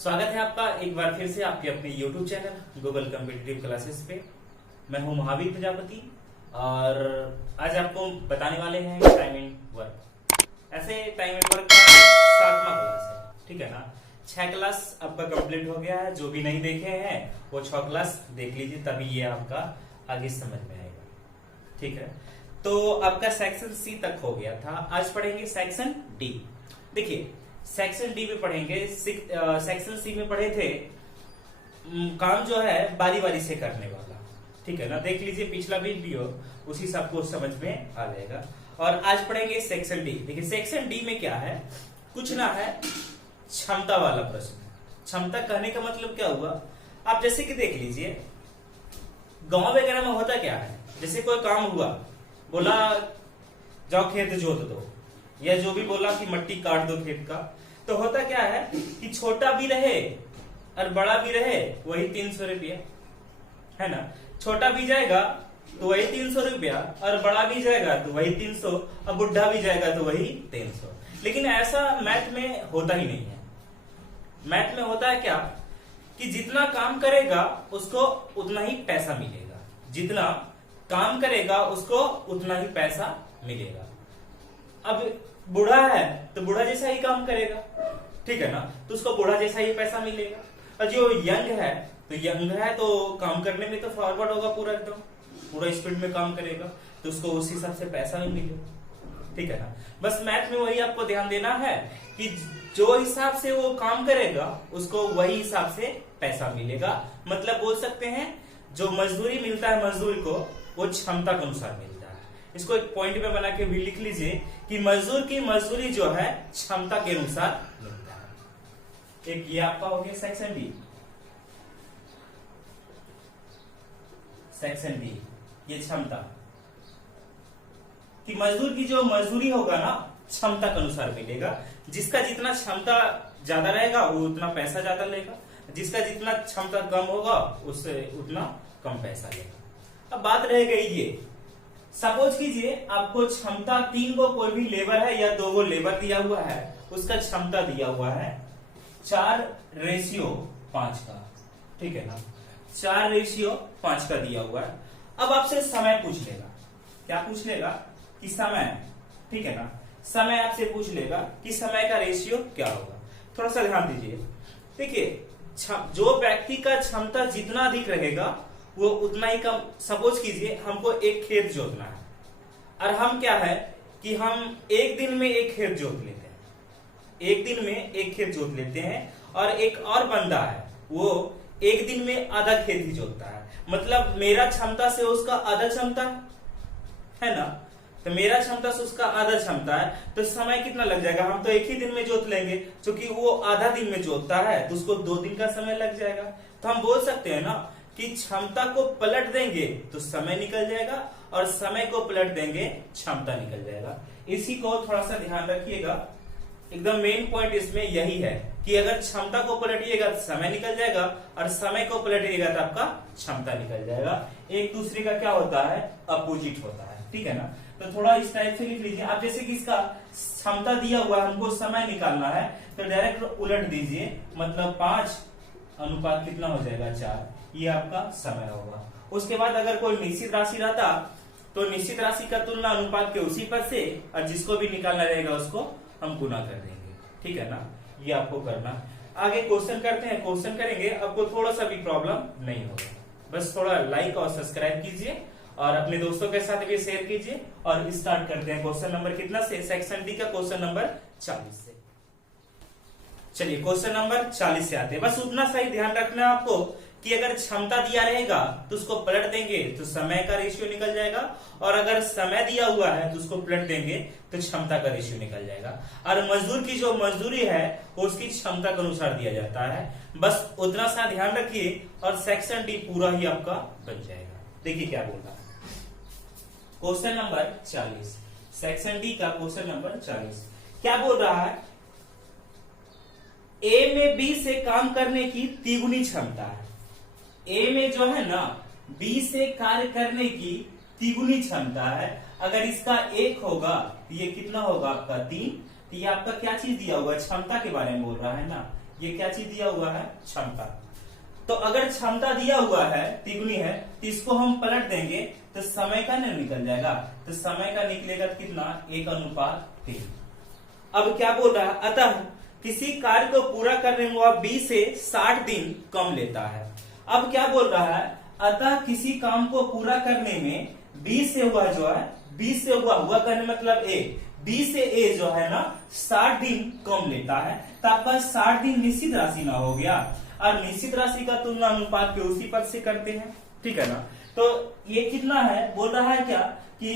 स्वागत है आपका एक बार फिर से आपके अपने YouTube channel Google competitive classes पे। मैं हूं महावीर प्रजापति और आज आपको बताने वाले हैं टाइम एंड वर्क। ऐसे टाइम एंड वर्क का 7वां क्लास है, ठीक है ना। 6 क्लास आपका कंप्लीट हो गया है। जो भी नहीं देखे हैं वो 6 क्लास देख लीजिए, तभी ये आपका आगे समझ में आएगा, ठीक है। तो आपका सेक्शन सी तक हो गया था। आज पढ़ेंगे सेक्शन डी। देखिए सेक्शन डी में पढ़ेंगे, सेक्शन सी में पढ़े थे काम जो है बारी बारी से करने वाला, ठीक है ना। देख लीजिए पिछला वीडियो, उसी से आपको समझ में आ जाएगा। और आज पढ़ेंगे सेक्शन डी। देखिए सेक्शन डी में क्या है, कुछ ना है, क्षमता वाला प्रश्न। क्षमता कहने का मतलब क्या हुआ, आप जैसे कि देख लीजिए गांव वगैरह में होता क्या है, जैसे कोई काम हुआ, बोला जाओ खेत जोत दो, या जो भी बोला कि मट्टी काट दो खेत का, तो होता क्या है कि छोटा भी रहे और बड़ा भी रहे वही 300 रुपया, है ना। छोटा भी जाएगा तो वही 300 रुपया, और बड़ा भी जाएगा तो वही 300, और बुढ़ा भी जाएगा तो वही 300। लेकिन ऐसा मैथ में होता ही नहीं है। मैथ में होता है क्या कि जितना काम करेगा उसको उतना ही पैसा मिलेगा, जितना काम करेगा उसको उतना ही पैसा मिलेगा। अब बूढ़ा है तो बूढ़ा जैसा ही काम करेगा, ठीक है ना, तो उसको बूढ़ा जैसा ही पैसा मिलेगा। और जो यंग है तो यंग है तो काम करने में तो फॉरवर्ड होगा, पूरा एकदम पूरा स्पीड में काम करेगा, तो उसको उस हिसाब से पैसा भी मिलेगा, ठीक है ना। बस मैथ में वही आपको ध्यान देना है कि जो हिसाब से वो काम करेगा उसको वही हिसाब से पैसा मिलेगा। मतलब बोल सकते हैं जो मजदूरी मिलता है मजदूर को, वो क्षमता के अनुसार मिलता है। इसको एक पॉइंट में बना के भी लिख लीजिए कि मजदूर की मजदूरी जो है क्षमता के अनुसार मिलता है। एक ये आपका हो गया सेक्शन डी। सेक्शन डी ये क्षमता कि मजदूर की जो मजदूरी होगा ना क्षमता के अनुसार मिलेगा। जिसका जितना क्षमता ज्यादा रहेगा वो उतना पैसा ज्यादा लेगा, जिसका जितना क्षमता कम होगा उससे उतना कम पैसा लेगा। अब बात रह गई ये, सपोज कीजिए आपको क्षमता 3 को कोई भी लेबर है या 2 को लेबर दिया हुआ है, उसका क्षमता दिया हुआ है 4:5 का, ठीक है ना। 4:5 का दिया हुआ है। अब आपसे समय पूछ लेगा, क्या पूछ लेगा कि समय, ठीक है ना, समय आपसे पूछ लेगा कि समय का रेशियो क्या होगा। थोड़ा सा ध्यान दीजिए। देखिए जो व्यक्ति का क्षमता जितना अधिक रहेगा वो उतना ही कम। सपोज कीजिए हमको एक खेत जोतना है, और हम क्या है कि हम एक दिन में एक खेत जोत लेते हैं, एक दिन में एक खेत जोत लेते हैं। और एक और बंदा है वो एक दिन में आधा खेत ही जोतता है। मतलब मेरा क्षमता से उसका आधा क्षमता है ना, तो मेरा क्षमता से उसका आधा क्षमता है, तो समय कितना लग जाएगा। हम तो एक ही दिन में जोत लेंगे, क्योंकि वो आधा दिन में जोतता है तो उसको 2 दिन का समय लग जाएगा। तो हम बोल सकते हैं ना कि क्षमता को पलट देंगे तो समय निकल जाएगा, और समय को पलट देंगे क्षमता निकल जाएगा। इसी को थोड़ा सा ध्यान रखिएगा। एकदम मेन पॉइंट इसमें यही है कि अगर क्षमता को पलटिएगा तो समय निकल जाएगा, और समय को पलटिएगा तो आपका क्षमता निकल जाएगा। एक दूसरे का क्या होता है, अपोजिट होता है, ठीक है ना। तो थोड़ा इस टाइप से लिख लीजिए आप। जैसे कि इसका क्षमता दिया हुआ है, हमको समय निकालना है, तो डायरेक्ट उलट दीजिए। मतलब 5 अनुपात कितना हो जाएगा 4, ये आपका समय होगा। उसके बाद अगर कोई निश्चित राशि रहता तो निश्चित राशि का तुलना अनुपात के उसी पर से, और जिसको भी निकालना रहेगा उसको हम गुना कर देंगे, ठीक है ना। ये आपको करना। आगे क्वेश्चन करते हैं, क्वेश्चन करेंगे, आपको थोड़ा सा भी प्रॉब्लम नहीं होगा। बस थोड़ा लाइक और सब्सक्राइब कीजिए और अपने दोस्तों के साथ भी शेयर कीजिए। और स्टार्ट करते हैं क्वेश्चन नंबर कितना से, सेक्शन डी का क्वेश्चन नंबर 40 से। चलिए क्वेश्चन नंबर 40 से आते हैं। बस उतना सा ही ध्यान रखना है आपको कि अगर क्षमता दिया रहेगा तो उसको पलट देंगे तो समय का रेशियो निकल जाएगा, और अगर समय दिया हुआ है तो उसको पलट देंगे तो क्षमता का रेशियो निकल जाएगा। और मजदूर की जो मजदूरी है वो उसकी क्षमता के अनुसार दिया जाता है। बस उतना सा ध्यान रखिए और सेक्शन डी पूरा ही आपका बन जाएगा। देखिए क्या बोल रहा है क्वेश्चन नंबर 40, सेक्शन डी का क्वेश्चन नंबर 40 क्या बोल रहा है। ए में बी से काम करने की तिगुनी क्षमता है। ए में जो है ना बी से कार्य करने की तिगुनी क्षमता है। अगर इसका 1 होगा तो ये कितना होगा आपका 3। तो ये आपका क्या चीज दिया हुआ है, क्षमता के बारे में बोल रहा है ना। ये क्या चीज दिया हुआ है? क्षमता। तो अगर क्षमता दिया हुआ है तिगुनी है तो इसको हम पलट देंगे तो समय का नहीं निकल जाएगा, तो समय का निकलेगा कितना? 1:3। अब क्या बोल रहा है? अतः किसी कार्य को पूरा करने में वह 20 से 60 दिन कम लेता है। अब क्या बोल रहा है? अतः किसी काम को पूरा करने में 20 से हुआ जो है 20 से हुआ करने मतलब ए 20 से ए जो है ना 60 दिन कम लेता है। तो आपका 60 दिन निश्चित राशि ना हो गया, और निश्चित राशि का तुलना अनुपात के उसी पद से करते हैं, ठीक है ना। तो ये कितना है? बोल रहा है क्या कि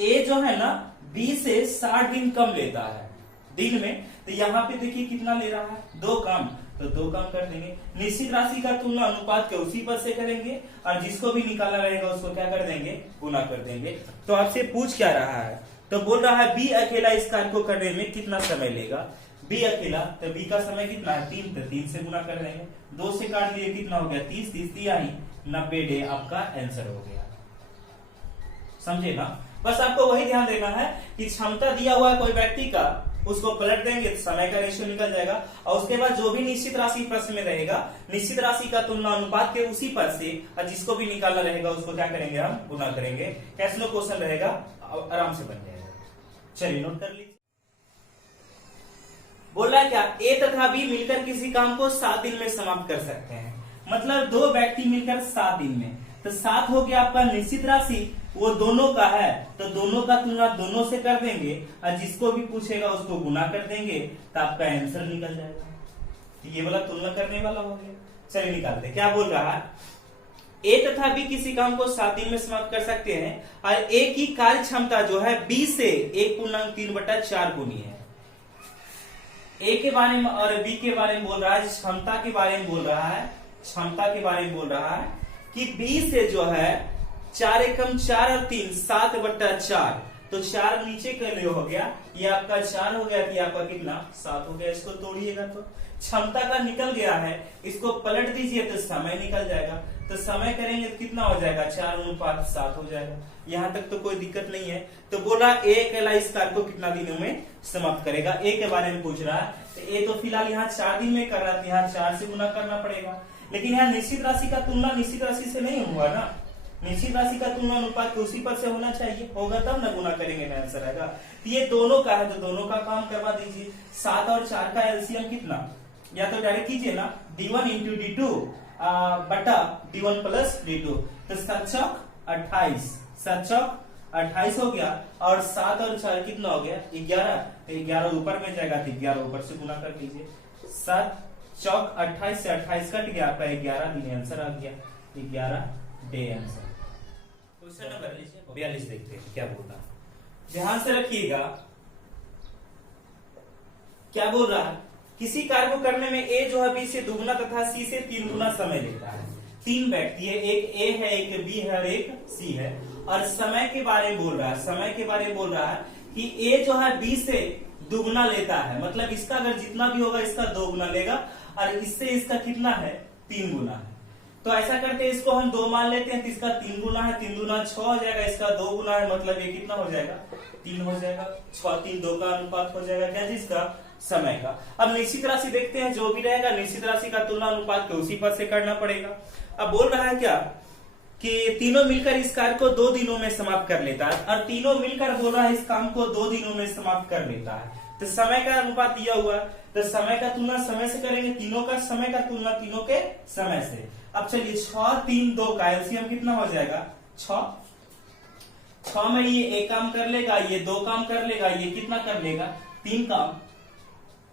ए जो है ना 20 से 60 दिन कम लेता है दिन में। तो यहाँ पे देखिए कितना ले रहा है? 2 काम, तो 2 काम कर देंगे। निश्चित राशि का तुलना अनुपात के उसी पद से करेंगे, और जिसको भी निकालना रहेगा उसको क्या कर देंगे? गुना कर देंगे। तो आपसे पूछ क्या रहा है? तो बोल रहा है बी अकेला इस कार्य को करने में कितना समय लेगा? बी अकेला, तो बी का समय कितना है? 3, तो 3 से गुना कर देंगे। 2 से काट दिए, कितना हो गया? 30, 30 दिया ही 90 डे आपका आंसर हो गया। समझे ना? बस आपको वही ध्यान देना है कि क्षमता दिया हुआ है कोई व्यक्ति का, उसको पलट देंगे तो समय का रेशियो निकल जाएगा, और उसके बाद जो भी निश्चित राशि प्रश्न में रहेगा निश्चित राशि का तुलना अनुपात के उसी पद से, और जिसको भी निकालना रहेगा उसको क्या करेंगे? हम गुना करेंगे। कैसे क्वेश्चन रहेगा? आराम से बन जाएगा। चलिए नोट कर लीजिए। बोल रहा है क्या? ए तथा बी मिलकर किसी काम को 7 दिन में समाप्त कर सकते हैं। मतलब 2 व्यक्ति मिलकर 7 दिन में, तो 7 हो गया आपका निश्चित राशि, वो दोनों का है तो दोनों का तुलना दोनों से कर देंगे, और जिसको भी पूछेगा उसको गुना कर देंगे, तो आपका आंसर निकल जाएगा। ये वाला तुलना करने वाला हो गया। चलिए निकालते। क्या बोल रहा है? ए तथा बी किसी काम को 7 दिन में समाप्त कर सकते हैं, और ए की कार्य क्षमता जो है बी से 1.3/4 गुनी है। ए के बारे में और बी के बारे में बोल रहा है, क्षमता के बारे में बोल रहा है, क्षमता के बारे में बोल रहा है कि बी से जो है 4 एकम 4 और 3 7/4, तो 4 नीचे के लिए हो गया, ये आपका 4 हो गया, कि आपका कितना? 7 हो गया। इसको तोड़िएगा तो क्षमता का निकल गया है, इसको पलट दीजिए तो समय निकल जाएगा। तो समय करेंगे तो कितना हो जाएगा? 4:7 हो जाएगा। यहाँ तक तो कोई दिक्कत नहीं है। तो बोला ए अकेला इस कार्य को कितना दिनों में समाप्त करेगा? ए के बारे में पूछ रहा है, तो ए तो फिलहाल यहाँ 4 दिन में कर रहा था, यहाँ 4 से गुना करना पड़ेगा। लेकिन यहाँ निश्चित राशि का तुलना निश्चित राशि से नहीं हुआ ना, निश्चित राशि का तुलना अनुपात उसी पर से होना चाहिए, होगा तब ना गुना करेंगे ना आंसर आएगा। तो ये दोनों का है तो दोनों का काम करवा दीजिए। 7 और 4 का एलसीएम कितना? या तो डायरेक्ट कीजिए ना, D1 इंटू D2 बटा D1 प्लस D2, तो 7 चौक 28, 7 चौक 28 हो गया, और 7 और 4 कितना हो गया? 11, तो 11 ऊपर में जाएगा तो 11 ऊपर से गुना कर दीजिए। 7 चौक 28 से 28 कट गया, आपका 11 दिन आंसर आ गया, 11 डे आंसर। क्वेश्चन नंबर 42 देखते हैं क्या बोल रहा है, ध्यान से रखिएगा। क्या बोल रहा है? किसी कार्य को करने में ए जो है बी से दुगुना तथा सी से 3 गुना समय लेता है। 3 व्यक्ति है, एक ए है, एक बी है और एक सी है, और समय के बारे में बोल रहा है, समय के बारे में बोल रहा है कि ए जो है बी से दुगुना लेता है, मतलब इसका अगर जितना भी होगा इसका 2 गुना लेगा, और इससे इसका कितना है? 3 गुना है। तो ऐसा करके इसको हम 2 मान लेते हैं, तो इसका 3 गुना है, 3 गुना 6 हो जाएगा, इसका 2 गुना है, मतलब ये कितना हो जाएगा? 3 हो जाएगा। 6, 3, 2 का अनुपात हो जाएगा क्या? जिसका समय का। अब निश्चित राशि देखते हैं, जो भी रहेगा निश्चित राशि का तुलना अनुपात के उसी पर से करना पड़ेगा। अब बोल रहा है क्या कि तीनों मिलकर इस कार्य को 2 दिनों में समाप्त कर लेता है, और तीनों मिलकर बोल रहा है इस काम को 2 दिनों में समाप्त कर लेता है। तो समय का अनुपात दिया हुआ है, तो समय का तुलना समय से करेंगे, तीनों का समय का तुलना तीनों के समय से। अब चलिए 6, 3, 2 का एलसीएम कितना हो जाएगा? 6 में ये 1 काम कर लेगा, ये 2 काम कर लेगा, ये कितना कर लेगा? 3 काम,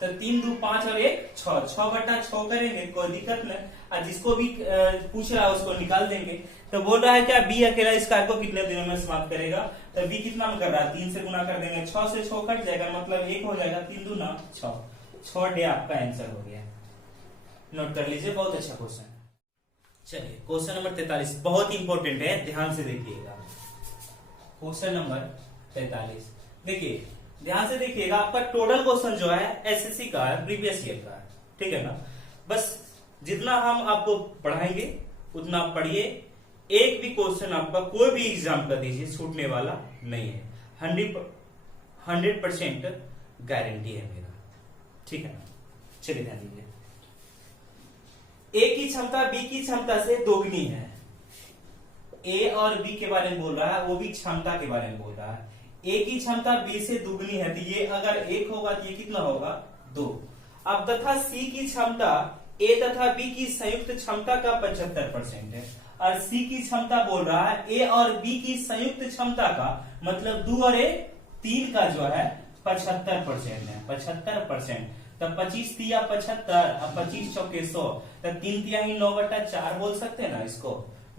तो 3, 2, 5 और 1 6, 6/6 करेंगे, कोई दिक्कत नहीं। और जिसको भी पूछ रहा है उसको निकाल देंगे। तो बोल रहा है क्या बी अकेला इस कार्य को कितने दिनों में समाप्त करेगा? तो बी कितना में कर रहा है? 3 से गुना कर देंगे, 6 से 6 कट जाएगा, मतलब 1 हो जाएगा, 3 दूना 6, 6 डे आपका आंसर हो गया। नोट कर लीजिए, बहुत अच्छा क्वेश्चन। चलिए क्वेश्चन नंबर 43 बहुत इंपॉर्टेंट है, ध्यान से देखिएगा। क्वेश्चन नंबर 43 देखिए, ध्यान से देखिएगा। आपका टोटल क्वेश्चन जो है एसएससी का है, प्रीवियस ईयर का है, ठीक है ना। बस जितना हम आपको पढ़ाएंगे उतना आप पढ़िए। एक भी क्वेश्चन आपका कोई भी एग्जाम का दीजिए छूटने वाला नहीं है, 100% गारंटी है मेरा, ठीक है ना। चलिए ध्यान दीजिए। क्षमता बी की क्षमता से दोगुनी है। ए और बी के बारे में बोल रहा है, वो भी क्षमता के बारे में बोल रहा है। ए की क्षमता बी से दुगनी है, तो ये अगर 1 होगा तो ये कितना होगा 2। अब तथा सी की क्षमता ए तथा बी की संयुक्त क्षमता का 75% है, और सी की क्षमता बोल रहा है ए और बी की संयुक्त क्षमता का, मतलब 2 और 1 3 का जो है 75% है, 75%। तब 25 तिया 75 और 25 चौके 100, तब 3 तिहाई 9/4 बोल सकते हैं ना इसको,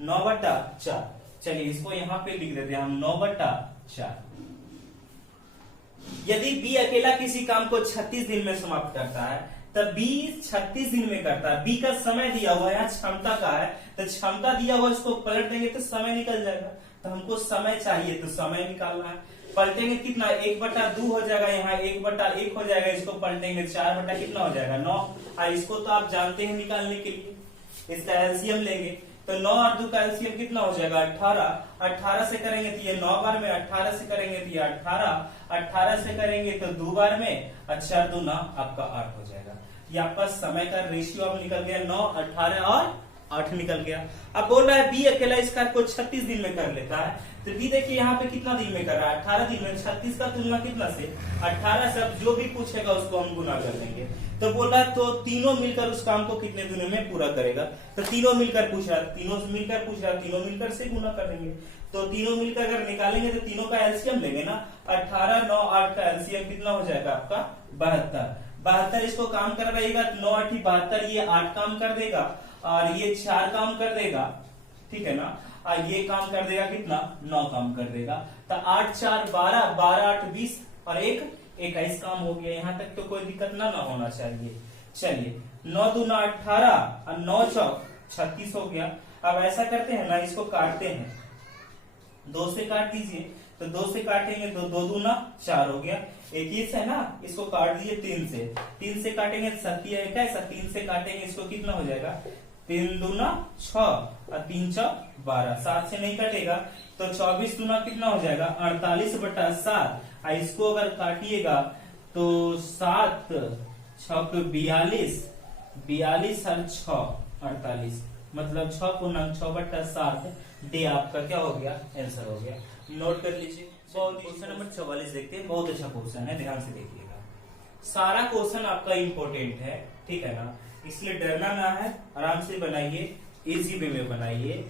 9/4। चलिए इसको यहाँ पे लिख देते हैं हम 9/4। यदि बी अकेला किसी काम को 36 दिन में समाप्त करता है, तब बी 36 दिन में करता है। बी का समय दिया हुआ है, क्षमता का है, तो क्षमता दिया हुआ इसको पलट देंगे तो समय निकल जाएगा। तो हमको समय चाहिए, तो समय निकालना है। पलटेंगे कितना, 1/2 हो जाएगा, यहाँ 1/1 हो जाएगा, इसको पलटेंगे 4 कितना हो जाएगा 9। और इसको तो आप जानते हैं निकालने के लिए, इसका एलसीएम लेंगे तो 9 और 2 का एलसीएम कितना हो जाएगा 18। 18 से करेंगे तो ये 9 बार में, 18 से करेंगे तो ये 18, 18 से करेंगे तो 2 बार में, 4 दूना आपका 8 हो जाएगा। ये आपका समय का रेशियो अब निकल गया, 9, 18 और 8 निकल गया। अब बोल रहा है बी अकेला इस कार्य को 36 दिन में कर लेता है, तो बी देखिए यहाँ पे कितना दिन में कर रहा है 18 दिन में। 36 का तुलना कितना से 18 से, अब जो भी पूछेगा उसको हम गुना कर देंगे। तो बोला तो तीनों मिलकर उस काम को कितने दिनों में पूरा करेगा, तो तीनों मिलकर पूछ रहा, तीनों मिलकर से गुना कर देंगे। तो तीनों मिलकर अगर निकालेंगे तो तीनों का एलसीएम लेंगे ना, 18, 9, 8 का एलसीएम कितना हो जाएगा आपका 72। इसको काम करवाइएगा, 9, 8, 72, ये 8 काम कर देगा और ये 4 काम कर देगा, ठीक है ना। और ये काम कर देगा कितना 9 काम कर देगा। तो 8, 4, 12, 12, 8, 20 और 1, 21 काम हो गया। यहाँ तक तो कोई दिक्कत ना होना चाहिए। चलिए 9 दूना 18 और 9 चौक 36 हो गया। अब ऐसा करते हैं ना, इसको काटते हैं, 2 से काट दीजिए, तो 2 से काटेंगे तो 2 दूना 4 हो गया। 21 है ना, इसको काट दीजिए 3 से, 3 से काटेंगे 3 से काटेंगे इसको कितना हो जाएगा 3 दूना 6 और 3 चौक 12, 7 से नहीं कटेगा तो 24 दूना कितना हो जाएगा 48/7। इसको अगर काटिएगा तो 7 छक 42, 42 और 6 48, मतलब 6×6/7 डे आपका क्या हो गया आंसर हो गया। नोट कर लीजिए। क्वेश्चन नंबर 44 देखते हैं, बहुत अच्छा क्वेश्चन है, ध्यान से देखिएगा। सारा क्वेश्चन आपका इंपॉर्टेंट है, ठीक है ना, इसलिए डरना ना है, आराम से बनाइए, इजी वे में बनाइए,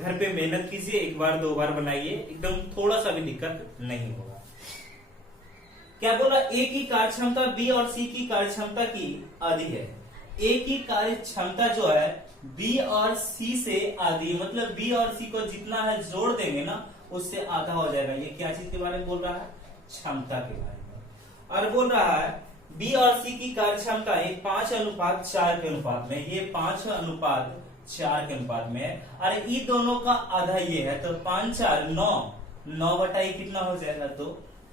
घर पे मेहनत कीजिए, 1 बार 2 बार बनाइए, एकदम थोड़ा सा भी दिक्कत नहीं होगा। क्या बोला, ए की कार्य क्षमता बी और सी की कार्य क्षमता की आधी है। ए की कार्य क्षमता जो है बी और सी से आधी, मतलब बी और सी को जितना है जोड़ देंगे ना उससे आधा हो जाएगा। ये क्या चीज के बारे में बोल रहा है, क्षमता के बारे में। और बोल रहा है बी और सी की कार्य क्षमता 5:4 के अनुपात में, ये 5:4 के अनुपात में है, और ये दोनों का आधा ये है, तो 5, 4, 9 कितना हो जाएगा, तो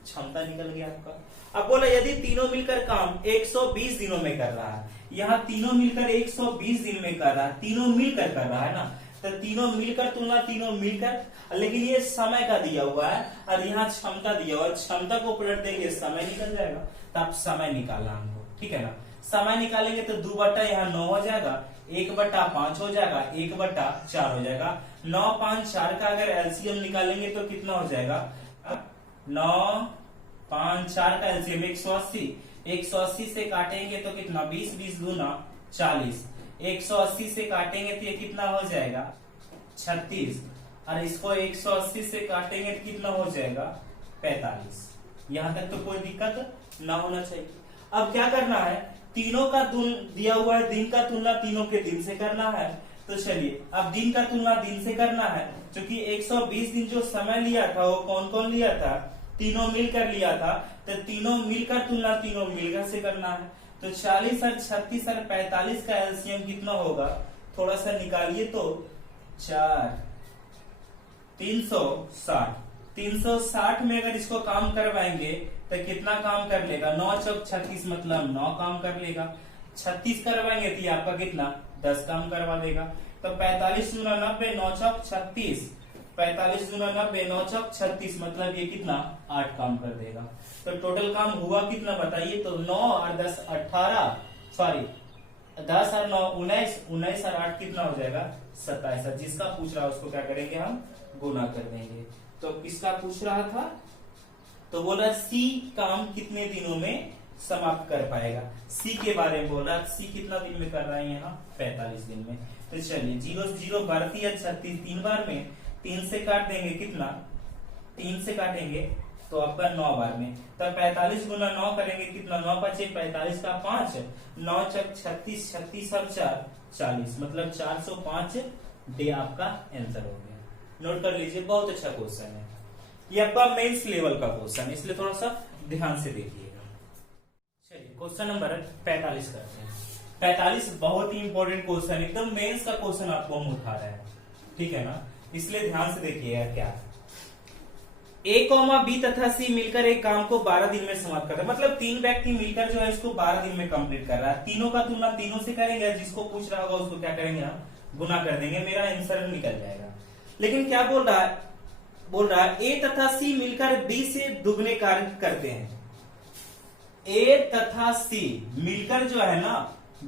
क्षमता निकल गया आपका। अब बोला यदि तीनों मिलकर काम 120 दिनों में कर रहा है, यहाँ तीनों मिलकर 120 दिन में कर रहा है, तीनों मिलकर कर रहा है ना, तो तीनों मिलकर तुलना तीनों मिलकर, लेकिन ये समय का दिया हुआ है और यहाँ क्षमता दिया हुआ है, क्षमता को पलट देंगे समय निकल जाएगा। तो आप समय निकालना हमको, ठीक है ना। समय निकालेंगे तो 2 बटा यहाँ 9 हो जाएगा, 1/5 हो जाएगा, 1/4 हो जाएगा। 9, 5, 4 का अगर एलसीएम निकालेंगे तो कितना हो जाएगा 9, 5, 4 का एलसीएम 180, 180 से काटेंगे तो कितना 20, 20 दूना 40, 180 से काटेंगे तो ये कितना हो जाएगा 36, और इसको 180 से काटेंगे तो कितना हो जाएगा 45। यहाँ तक तो कोई दिक्कत ना होना चाहिए। अब क्या करना है, तीनों का दिया हुआ है, दिन का तुलना तीनों के दिन से करना है। तो चलिए अब दिन का तुलना दिन से करना है, क्योंकि 120 दिन जो समय लिया था वो कौन कौन लिया था, तीनों मिलकर लिया था, तो तीनों मिलकर तुलना तीनों मिलकर से करना है। तो 40 और 36 और 45 का एलसीएम कितना होगा, थोड़ा सा निकालिए तो 4, 360, 360 में अगर इसको काम करवाएंगे तो कितना काम कर लेगा, 9 चौक 36, मतलब 9 काम कर लेगा। 36 करवाएंगे तो आपका कितना 10 काम करवा देगा। तो 45 दूना 90, 9 चौक 36, 45 दूना 90, 9 चौक 36, मतलब ये कितना 8 काम कर देगा। तो टोटल काम हुआ कितना बताइए, तो 9 और 10 18, सॉरी 10 और 9 19, 19 और 8 कितना हो जाएगा 27। जिसका पूछ रहा है उसको क्या करेंगे हम गुना कर देंगे। तो किसका पूछ रहा था, तो बोला सी काम कितने दिनों में समाप्त कर पाएगा। सी के बारे में बोल रहा, सी कितना दिन में कर रहा है यहाँ 45 दिन में। तो चलिए 0 0 बढ़ती है 36, 3 बार में 3 से काट देंगे कितना 3 से काटेंगे तो आपका 9 बार में। तब 45 गुना 9 करेंगे कितना 9 5 45 का 5 9 चक 36, 36 और 4 40, मतलब 405 डे आपका आंसर हो गया। नोट कर लीजिए, बहुत अच्छा क्वेश्चन है ये आपका मेंस लेवल का क्वेश्चन, इसलिए थोड़ा सा ध्यान से देखिएगा। चलिए क्वेश्चन नंबर 45 करते हैं। 45 बहुत ही इंपॉर्टेंट क्वेश्चन, एकदम मेंस का क्वेश्चन आपको हम उठा रहे हैं, ठीक है ना, इसलिए ध्यान से देखिएगा। क्या ए कॉमा बी तथा सी मिलकर एक काम को 12 दिन में समाप्त करते हैं, मतलब 3 व्यक्ति मिलकर जो है इसको 12 दिन में कंप्लीट कर रहा है। तीनों का तुलना तीनों से करेंगे, जिसको पूछ रहा होगा उसको क्या करेंगे हम गुना कर देंगे, मेरा आंसर निकल जाएगा। लेकिन क्या बोल रहा है, बोल रहा है ए तथा सी मिलकर बी से दुगने कार्य करते हैं। ए तथा सी मिलकर जो है ना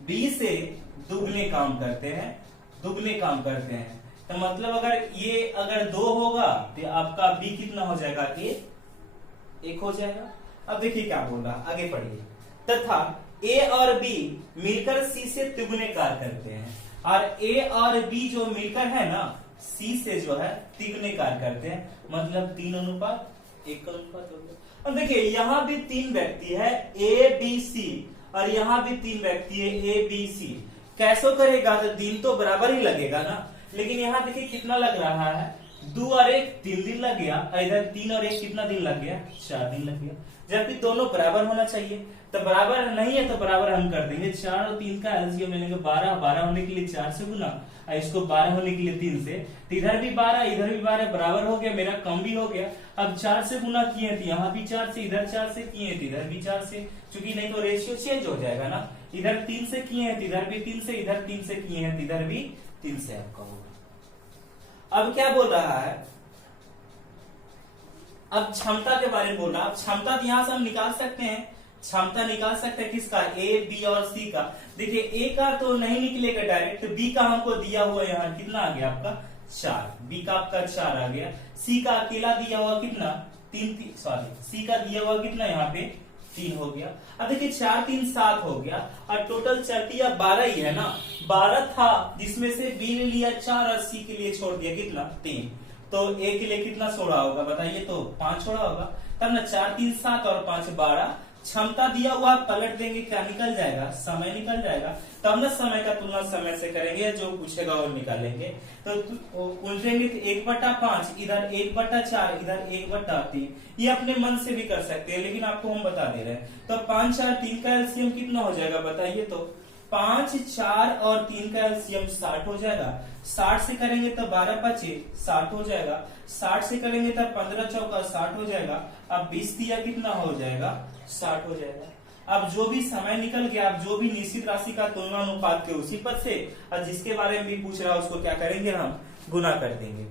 बी से दुगने काम करते हैं, दुगने काम करते हैं। तो मतलब अगर 2 होगा तो आपका बी कितना हो जाएगा 1 हो जाएगा। अब देखिए क्या बोल रहा, आगे पढ़िए। तथा ए और बी मिलकर सी से तिगुने कार्य करते हैं, और ए और बी जो मिलकर है ना सी से जो है तिगुने कार्य करते हैं, मतलब 3 अनुपात 1 अनुपात हो गया। अब देखिए यहाँ भी 3 व्यक्ति है ए बी सी, और यहाँ भी 3 व्यक्ति है ए बी सी। कैसो करेगा तो दिन तो बराबर ही लगेगा ना, लेकिन यहाँ देखिए कितना लग रहा है 2 और 1 3 दिन लग गया, इधर 3 और 1 कितना दिन लग गया 4 दिन लग गया, जबकि दोनों बराबर होना चाहिए। तो बराबर नहीं है तो बराबर हम कर देंगे, 4 और 3 का एलसीएम लेंगे 12, 12 होने के लिए 4 से गुना, और इसको 12 होने के लिए 3 से, तो इधर भी 12 इधर भी 12 बराबर हो गया, मेरा कम भी हो गया। अब 4 से गुना किए थे यहाँ भी 4 से, इधर 4 से किए थे इधर भी 4 से, क्योंकि नहीं तो रेशियो चेंज हो जाएगा ना। इधर 3 से किए हैं इधर भी 3 से, इधर 3 से किए हैं इधर भी 3 से आपका होगा। अब क्या बोल रहा है, अब क्षमता के बारे में बोल रहा है। अब क्षमता यहां से हम निकाल सकते हैं, क्षमता निकाल सकते हैं किसका ए बी और सी का। देखिए ए का तो नहीं निकलेगा डायरेक्ट, तो बी का हमको दिया हुआ यहाँ कितना आ गया आपका 4, बी का आपका 4 आ गया। सी का अकेला दिया हुआ कितना 3, सॉरी सी का दिया हुआ कितना यहाँ पे 3 हो गया। अब देखिए 4 3 7 हो गया, और टोटल चटिया 12 ही है ना, 12 था जिसमें से बी ने लिया 4 और सी के लिए छोड़ दिया कितना 3, तो ए के लिए कितना छोड़ा होगा बताइए, तो 5 छोड़ा होगा। तब ना 4 3 7 और 5 12, क्षमता दिया हुआ पलट देंगे क्या निकल जाएगा, समय निकल जाएगा। तब ना समय का तुलना समय से करेंगे, जो पूछेगा वो निकालेंगे। तो उलटेंगे 1/5, इधर 1/4, इधर 1/3, ये अपने मन से भी कर सकते हैं, लेकिन आपको हम बता दे रहे हैं। तो 5 4 3 का एलसीएम कितना हो जाएगा बताइए, तो 5 4 और 3 का एलसीएम 60 हो जाएगा। 60 से करेंगे तो 12 5 60 हो जाएगा, 60 से करेंगे तब 15 चौका 60 हो जाएगा। अब 20 दिया कितना हो जाएगा 60 हो जाएगा। अब जो भी समय निकल गया, अब जो भी निश्चित राशि का तुलना अनुपात के उसी पद से, और जिसके बारे में भी पूछ रहा है उसको क्या करेंगे हम गुना कर देंगे।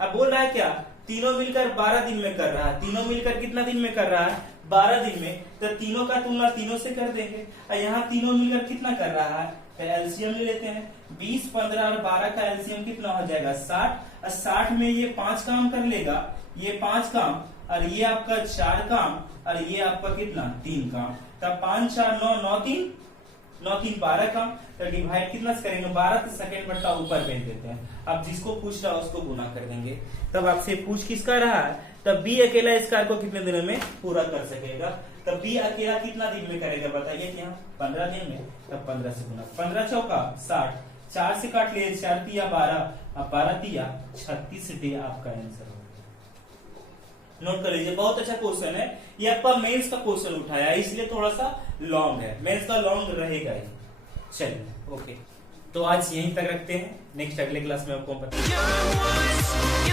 अब बोल रहा है क्या तीनों मिलकर 12 दिन में कर रहा है, तीनों मिलकर कितना दिन में कर रहा है 12 दिन में, तो तीनों का तुलना तीनों से कर देंगे। और यहाँ तीनों मिलकर कितना कर रहा है, तो एलसीएम ले लेते हैं। 20 15 और 12 का एलसीएम कितना हो जाएगा 60, और 60 में ये 5 काम कर लेगा, ये 5 काम, और ये आपका 4 काम, और ये आपका कितना 3 काम। तब 5 4 9 9 3 9 3 12 काम, तो डिवाइड कितना से करेंगे 12 तो सेकंड बट्टा ऊपर भेज देते हैं। अब जिसको पूछ रहा है उसको गुना कर देंगे। तब आपसे पूछ किसका रहा है, तब बी अकेला इस कार्य को कितने दिनों में पूरा कर सकेगा। तब बी अकेला कितना दिन में करेगा बताइए, यहाँ 15 दिन में, तब 15 से गुना, 15 चौका 60, 4 से काट लिए 4 तिया 12, अब 12 तिया 36 डे आपका आंसर हो गया। नोट कर लीजिए, बहुत अच्छा क्वेश्चन है ये, आपका मेंस का क्वेश्चन उठाया है, इसलिए थोड़ा सा लॉन्ग है, मेंस का लॉन्ग रहेगा ही। चलिए ओके, तो आज यहीं तक रखते हैं, नेक्स्ट अगले क्लास में आपको बताएंगे।